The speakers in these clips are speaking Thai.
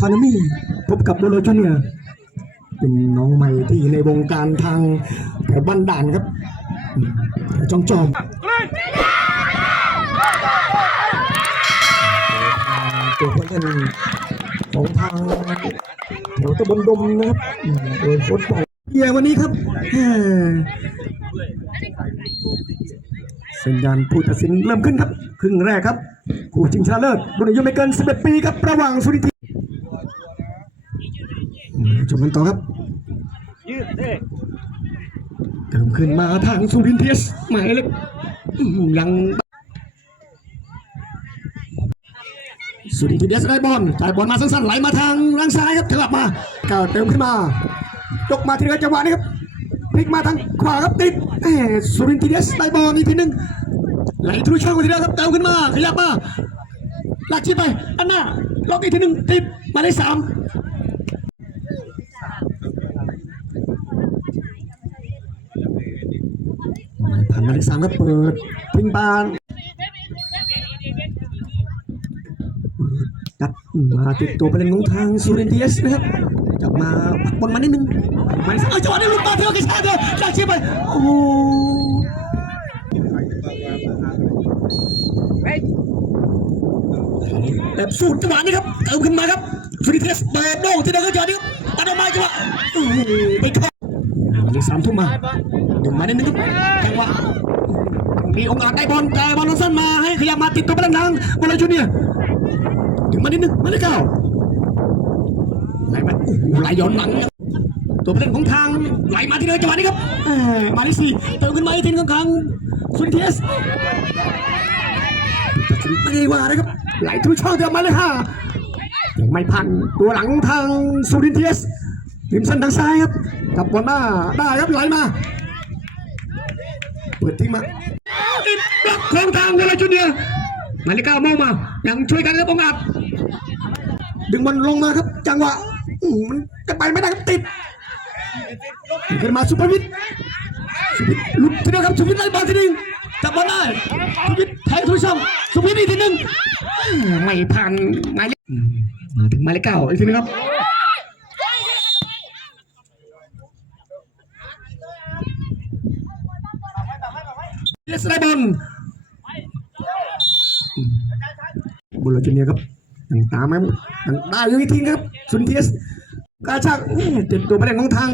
คาเดมี่พบกับโดโลจูเนียเป็นน้องใหม่ที่ในวงการทางแถวบ้านด่านครับจอมจอมตัวผู้เล่นของทางแถวตะบนดมนะครับโดยโค้ชปองเยียวันนี้ครับสัญญาณผู้ตัดสินเริ่มขึ้นครับ ครึ่งแรกครับ คู่ชิงชนะเลิศรุ่นอายุไม่เกิน 11 ปีครับ ระหว่างสุริที ชมกันต่อครับยืดเด้เติมขึ้นมาทางสุรินทร์เทสหมายเล็กอื้อหือยังสุรินทร์เทสได้บอลจ่ายบอลมาสั้นๆไหลมาทางล่างซ้ายครับกลับมาก้าวเติมขึ้นมายกมาทีละจังหวะนี้ครับพลิกมาทางขวาครับติดแหมสุรินทร์เทสได้บอลอีกทีหนึงไหลทะลุช่องมาทีเดียวครับเติมขึ้นมาขยับมาลากชี้ไปอันหน้าล็อกอีกทีหนึ่งติดมาได้สาม ผ่านมา ที่สามครับเปิดทิ้งบานตัดมาติดตัวไปเล่นของทางซูเรนเทียสนะครับจับมาปักบอลมานิดนึงมาเอ้ยจังหวะนี้ลูกบอลเที่ยวกระชากเลยลากชี้ไปโอ้โหแบบสูตรจังหวะนี้ครับเติมขึ้นมาครับซูเรนเทียสเปิดโด่งที่เดินก็จังหวะนี้ตัดออกมาจังหวะโอ้โหไปเข้ามาที่สามทุ่มมาดึงมานิดนึงครับจังหวะ มีโอกาสได้บอลแต่บอลลสั้นมาให้ขยับมาติดตัวไปด้านหลังบอลเลยจูเนียถึงมานิดนึงมาได้เก้าไหลมาโอ้โหไหลย้อนหลังตัวผู้เล่นของทางไหลมาที่เดินจังหวะนี้ครับมาที่สี่เติมขึ้นมาอีกทีนึงของทางสุนเทสตัดสินไม่ได้ว่านะครับไหลทุกช่องเติมมาเลยห้ายังไม่พันตัวหลังทางสุรินเทสริมเส้นทางซ้ายครับกับบอลหน้าได้ครับไหลมา เปิดทิ้งมา บล็อกของทางเวลาจูเนียร์หมายเลขเก้ามองมา ยังช่วยกันครับองอาจดึงบอลลงมาครับ จังหวะอื้อมันจะไปไม่ได้ครับติดขึ้นมาสุภวิทย์สุภวิทย์หลุดทีเดียวครับสุภวิทย์ไล่บอลทีหนึงจับบอลได้สุภวิทย์แทงทุกช่องสุภวิทย์อีกทีหนึ่งอื้อไม่ผ่านหมายเลขอืมมาถึงหมายเลขเก้าอีกทีหนึงครับเอสไลบอล บุลจูเนียครับยังตามไหมยังได้อยู่อีกทีครับสุนเทียสกาชากอื้อติดตัวไปได้ของทาง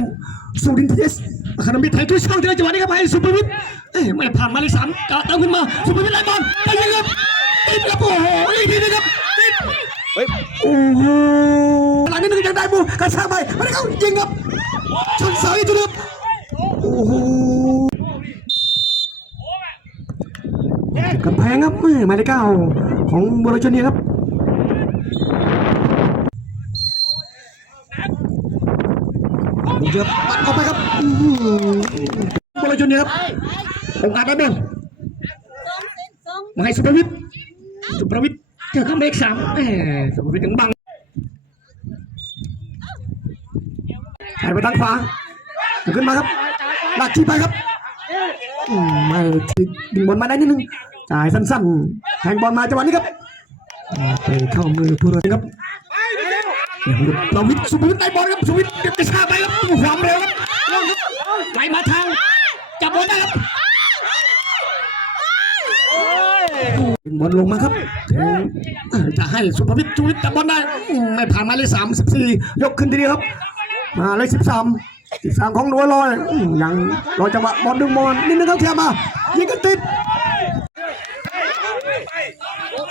สุรินเทียสอาคาดมีไทยทุกช่องที่ได้จังหวะนี้ครับให้สุภวิทย์เอ้ยไม่ผ่านมาเลยสามกาตามขึ้นมาสุภวิทย์ไล่บอลไปยิงครับติดครับโอ้โหอีกทีนึงครับติดเฮ้ยโอ้โหหลังนี้นึงยังได้บูกระชากไปไม่ได้เข้ายิงครับชนเสาอีกทีนึงครับโอ้โห กำแพงครับแม่ หมายเลขเก้าของบรชเนียครับดูเจอปัดออกไปครับอื้อหือบรชเนียครับโอกาสได้บอลมาให้สุภวิทย์สุภวิทย์เจอข้ามเลขสามแหมสุภวิทย์ถึงบังถ่ายไปทางขวาขึ้นมาครับหลากที่ไปครับมไม่ทิ้งดึงบอลมาได้นิดนึง จ่ายสั้นๆแทงบอลมาจังหวะนี้ครับไปเข้ามือผู้รันครับเราวิทย์สุวิทย์ได้บอลครับสุวิทย์กระชากไปครับความเร็วครับไหลมาทางจับบอลได้ครับบอลลงมาครับ จะให้สุภวิทย์สุวิทย์จับบอลได้ไม่ผ่านมาเลยสามสิบสี่ยกขึ้นทีเดียวครับ มาเลยสิบสามสิบสามของนัวลอยยังรอจังหวะบอลดึงบอลนิดนึงครับเทียมมายิงกันติด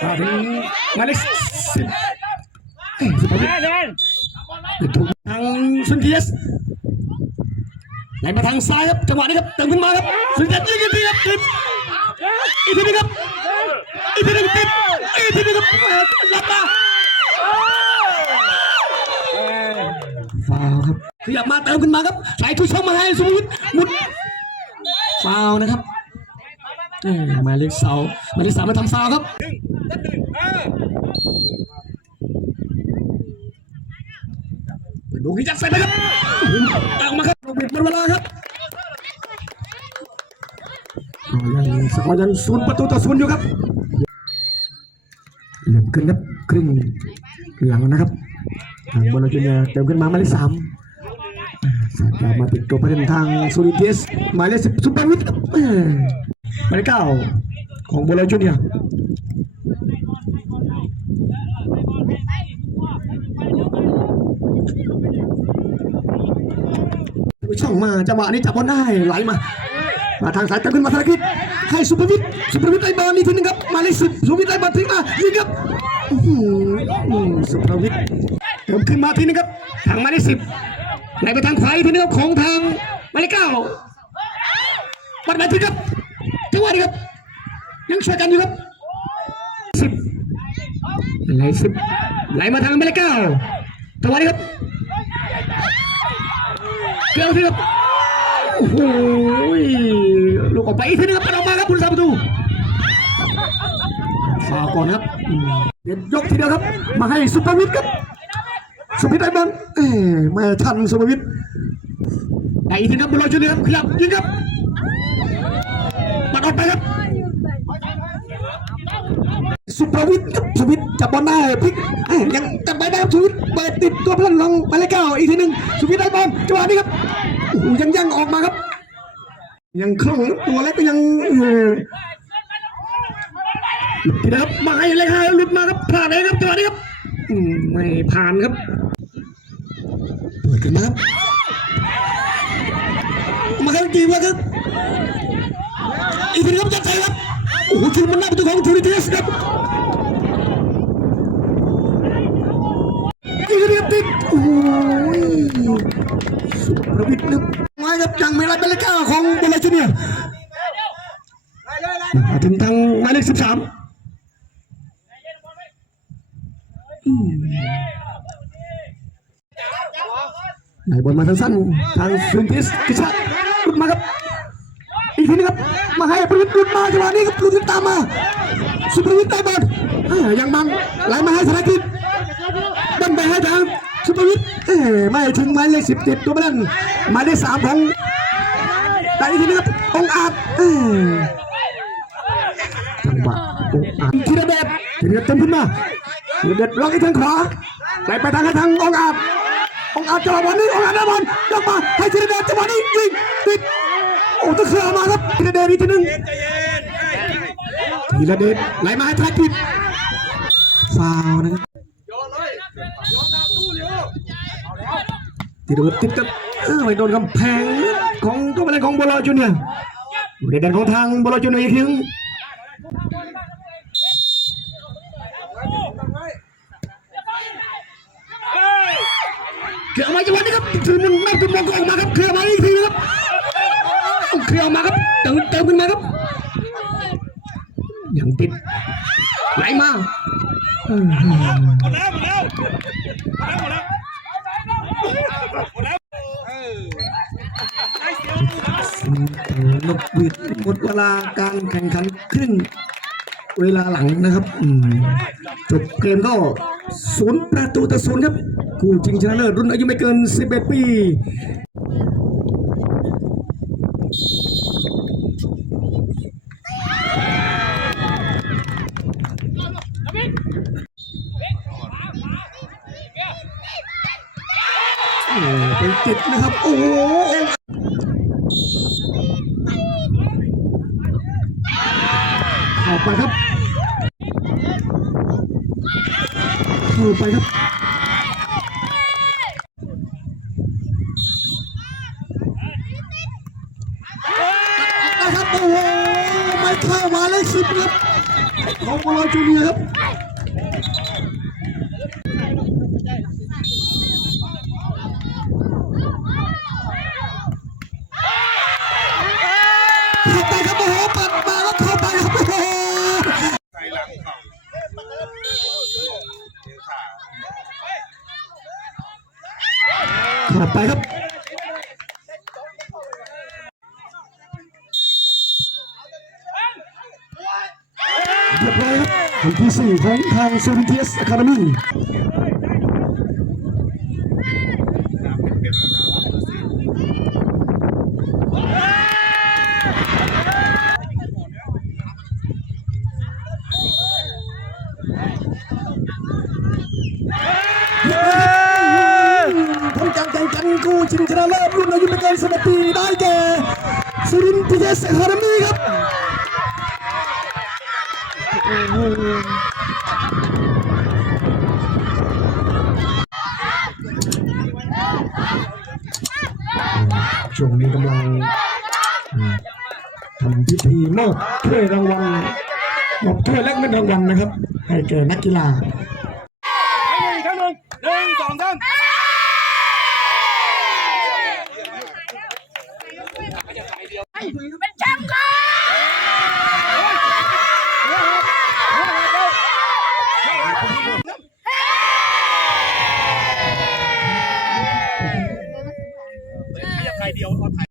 มาถึงหมายเลขสิบเอ้ยสุภวิทย์แดนถูกทางซุนเทียสไหลมาทางซ้ายครับจังหวะนี้ครับเติมขึ้นมาครับซุนเทียสยิงกันทีครับติดอีกทีหนึงครับอีกทีหนึงติดอีกทีหนึงครับเปิดรับมาฟาวล์ครับขยับมาเติมขึ้นมาครับสายทุกช่องมาให้สุภวิทย์หมุดฟาวล์นะครับเอ้ยหมายเลขเสาหมายเลขสามมาทำฟาวล์ครับ ดูที่จัดใส่ไปครับเอามาครับลงบิดหมดเวลาครับยังสกอร์ยังศูนย์ประตูต่อศูนย์อยู่ครับเริ่มขึ้นครับครึ่งหลังนะครับทางบอลจูเนียร์เติมขึ้นมาหมายเลขสามสาดยามาติดตัวประเด็นทางซูริเทสหมายเลขสิบซุปเปอร์วิทครับแม่หมายเลขเก้าของบอลจูเนีย่องมาจังหวะนี้จับบอลได้ไหลมา มาทางสายเติมขึ้นมาธนกิจให้สุภวิทย์สุภวิทย์ได้บอลนี่ทีนึงครับมาเลขสิบสุภวิทย์ได้บอลทิ้งมายิงครับสุภวิทย์เติมขึ้นมาทีนึงครับทางมาเลขสิบไหลไปทางขวาทีนึงครับของทางมาเลขเก้าบัดหมายถึงครับจังหวะนี้ครับยังช่วยกันอยู่ครับสิบไหลสิบไหลมาทางมาเลขเก้าจังหวะนี้ครับ เกลียวทีครับโอ้โหลูกออกไปอีกทีนึงครับปัดออกมาครับผู้รักษาประตูฟาวก่อนครับเดี๋ยวยกทีเดียวครับ มาให้สุภวิทย์ครับ สุภวิทย์ได้บอลเอ้ยไม่ทันสุภวิทย์ได้อีกทีครับบุญรอดจุดเดียวครับขยับยิงครับปัดออกไปครับ สุภวิทย์ครับสุวิทย์จับบอลได้พลิกเอ้ยยังจับไปได้ครับสุวิทย์เปิดติดตัวพื่อนลงไปเลยเก้าอีกทีหนึ่งสุวิทย์ได้บอลจังหวะนี้ครับโอ้โหยังยังออกมาครับ ยังคล่องตัวเล็กก็ยังเออหลุดนะครับมาให้เลยฮะหลุดมาครับผ่านเลยครับจังหวะนี้ครับอืมไม่ผ่านครับเปิดกันนะครับมาครับจีว่าครับอีกทีครับจัดใจครับ โอ้โหทีมมันหน้าประตูของทูริเทสครับอีกทีครับติดโอ้ยสุภวิทย์นึกมาครับยังไม่รับเป็นเลขเก้าของบอลจูเนียถึงทางหมายเลขสิบสามไหนบอลมาสั้นๆทางฟรินทิสกิชามาครับ ทีนึงครับมาให้ประวิทย์ลุดมาจังหวะนี้ครับประวิทย์ตามมา สุประวิทย์ได้บอลยังบังไหลมาให้ธนกิจบันไปให้ทางสุประวิทย์ไม่ถึงหมายเลขสิบเจ็ดตัวไปนั่นหมายเลขสามของได้อีกทีนึงครับองอาจจังหวะองอาจธีรเดชธีรเดชเต็มขึ้นมาธีรเดชล็อกให้ทางขวาไหลไปทางทางองอาจองอาจจังหวะบอลนี้องอาจได้บอลยกมาให้ธีรเดชจังหวะนี้ยิงติด โอ้ตะเคือมาครับธีรเดชอีกทีหนึงธีรเดชไหลมาให้ทายผิดฟาวล์นะครับธีรเดชติดกับเออไปโดนกำแพงของตัวแมลงของบอลจูเนียร์อยู่ในแดนของทางบอลจูเนียร์อีกทีหนึงเกี่ยวมาจังหวะนี้ครับทีมหนึงแม่ตุ่มมองก็ออกมาครับเคลียร์มาอีกทีนึงครับ เคลียร์ออกมาครับเติมเติมขึ้นมาครับยังติดไหลมาอื้อ หมดแล้วหมดแล้วหมดแล้วหมดแล้วหมดแล้วเออได้เสียงนกหวีดหมดเวลาการแข่งขันขึ้นเวลาหลังนะครับจบเกมก็ศูนย์ประตูต่อศูนย์ครับคู่ชิงชนะเลิศรุ่นอายุไม่เกิน 11 ปี โอ้ไปติดนะครับ โอ้โหเข้าไปครับเข้าไปครับนะครับ โอ้โหไม่เข้ามาเลยสิบครับของบอลจูเนียครับ เข้าไปครับโอ้โหปัดมาแล้วเข้าไปครับโอ้โห ใส่หลังเขา เข้าไปครับเรียบร้อยครับคนที่สี่ของทางซูริเทียสอะคาเดมี่เรียบร้อยครับ คู่ ชิงชนะเลิศรุ่นอายุไม่เกิน11ปีได้แก่สุรินทร์พีเอสคาร์มีครับโอ้โหช่วงนี้กำลังอืมทำพิธีมอบถ้วยรางวัลมอบถ้วยและเงินรางวัลนะครับ ให้แก่นักกีฬาอีกครั้งหนึ่งหนึ่งสองสาม เ